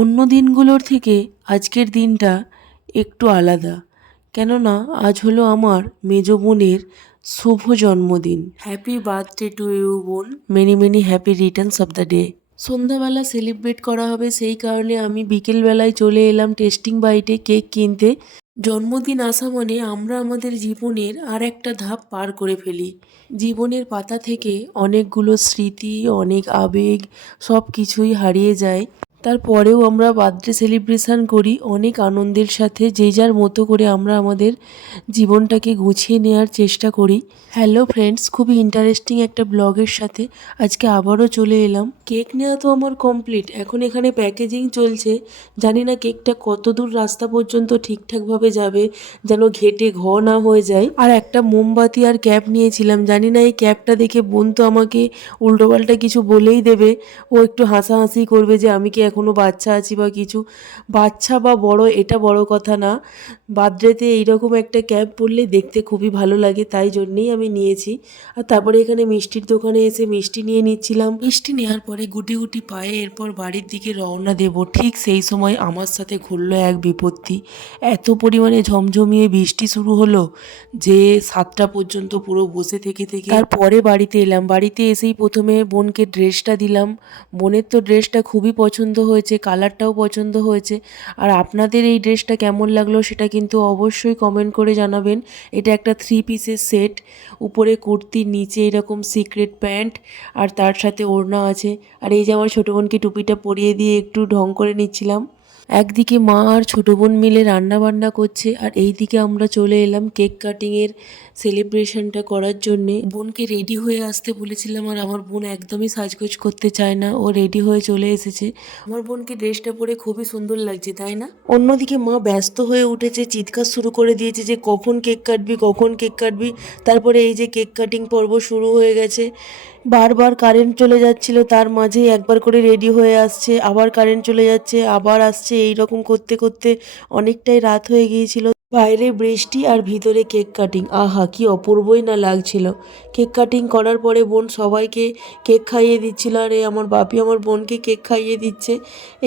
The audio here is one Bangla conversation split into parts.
অন্য দিনগুলোর থেকে আজকের দিনটা একটু আলাদা, কেননা আজ হলো আমার মেজ বোনের শুভ জন্মদিন। হ্যাপি বার্থডে টু ইউ বোন, many many happy Returns of the day. সন্ধ্যাবেলা সেলিব্রেট করা হবে, সেই কারণে আমি বিকেলবেলায় চলে এলাম টেস্টিং বাইটে কেক কিনতে। জন্মদিন আসা মানে আমরা আমাদের জীবনের আর একটা ধাপ পার করে ফেলি। জীবনের পাতা থেকে অনেকগুলো স্মৃতি, অনেক আবেগ, সব কিছুই হারিয়ে যায়। তারপরেও আমরা বার্থডে সেলিব্রেশন করি অনেক আনন্দের সাথে, যে যার মতো করে আমরা আমাদের জীবনটাকে গুছিয়ে নেওয়ার চেষ্টা করি। হ্যালো ফ্রেন্ডস, খুবই ইন্টারেস্টিং একটা ব্লগের সাথে আজকে আবারও চলে এলাম। কেক নেওয়া তো আমার কমপ্লিট, এখন এখানে প্যাকেজিং চলছে। জানি না কেকটা কত দূর রাস্তা পর্যন্ত ঠিকঠাকভাবে যাবে, যেন ঘেটে ঘ না হয়ে যায়। আর একটা মোমবাতি আর ক্যাপ নিয়েছিলাম, জানি না এই ক্যাপটা দেখে বোন তো আমাকে উল্টোপাল্টা কিছু বলেই দেবে। ও একটু হাসাহাসি করবে যে আমি কি এখনও বাচ্চা আছি বা কিছু। বাচ্চা বা বড় এটা বড় কথা না, বার্থডেতে এইরকম একটা ক্যাপ পরলে দেখতে খুবই ভালো লাগে, তাই জন্যেই আমি নিয়েছি। আর তারপরে এখানে মিষ্টির দোকানে এসে মিষ্টি নিয়ে নিচ্ছিলাম। মিষ্টি নেওয়ার পরে গুটি গুটি পায়ে এরপর বাড়ির দিকে রওনা দেব। ঠিক সেই সময় আমার সাথে ঘটল এক বিপত্তি। এত পরিমাণে ঝমঝমিয়ে বৃষ্টি শুরু হলো যে 7টা পর্যন্ত পুরো বসে থেকে তারপরে বাড়িতে এলাম। বাড়িতে এসেই প্রথমে বোনকে ড্রেসটা দিলাম। বোনের তো ড্রেসটা খুবই পছন্দ হয়েছে, কালারটাও পছন্দ হয়েছে। আর আপনাদের এই ড্রেসটা কেমন লাগলো সেটা কিন্তু অবশ্যই কমেন্ট করে জানাবেন। এটা একটা 3 পিসের সেট, উপরে কুর্তি, নিচে এরকম সিক্রেট প্যান্ট, আর তার সাথে ওড়না আছে। আর এই যে আমার ছোটো বোনকে টুপিটা পরিয়ে দিয়ে একটু ঢং করে নিচ্ছিলাম। একদিকে মা আর ছোটো বোন মিলে রান্না বান্না করছে, আর এই দিকে আমরা চলে এলাম কেক কাটিংয়ের সেলিব্রেশনটা করার জন্যে। বোনকে রেডি হয়ে আসতে বলেছিলাম, আর আমার বোন একদমই সাজগোজ করতে চায় না, ও রেডি হয়ে চলে এসেছে। আমার বোনকে ড্রেসটা পরে খুবই সুন্দর লাগছে, তাই না? অন্যদিকে মা ব্যস্ত হয়ে উঠেছে, চিৎকার শুরু করে দিয়েছে যে কখন কেক কাটবি, কখন কেক কাটবি। তারপরে এই যে কেক কাটিং পর্ব শুরু হয়ে গেছে। বারবার কারেন্ট চলে যাচ্ছিল, তার মাঝেই একবার করে রেডি হয়ে আসছে, আবার কারেন্ট চলে যাচ্ছে, আবার আসছে, এই রকম করতে করতে অনেকটাই রাত হয়ে গিয়েছিল। বাইরে বৃষ্টি আর ভিতরে কেক কাটিং, আহা কি অপূর্বই না লাগছিল। কেক কাটিং করার পরে বোন সবাইকে কেক খাইয়ে দিচ্ছিল, আর আমার বাপি আমার বোনকে কেক খাইয়ে দিচ্ছে।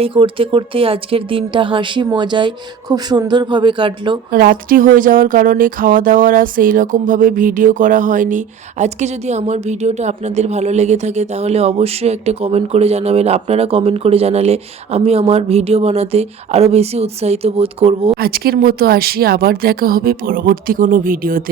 এই করতে করতেই আজকের দিনটা হাসি মজায় খুব সুন্দরভাবে কাটলো। রাত্রি হয়ে যাওয়ার কারণে খাওয়া দাওয়ার আর সেই রকমভাবে ভিডিও করা হয়নি। আজকে যদি আমার ভিডিওটা আপনাদের ভালো লেগে থাকে তাহলে অবশ্যই একটা কমেন্ট করে জানাবেন। আপনারা কমেন্ট করে জানালে আমি আমার ভিডিও বানাতে আরও বেশি উৎসাহিত বোধ করব। আজকের মতো আসি, আবার দেখা হবে পরবর্তী কোনো ভিডিওতে।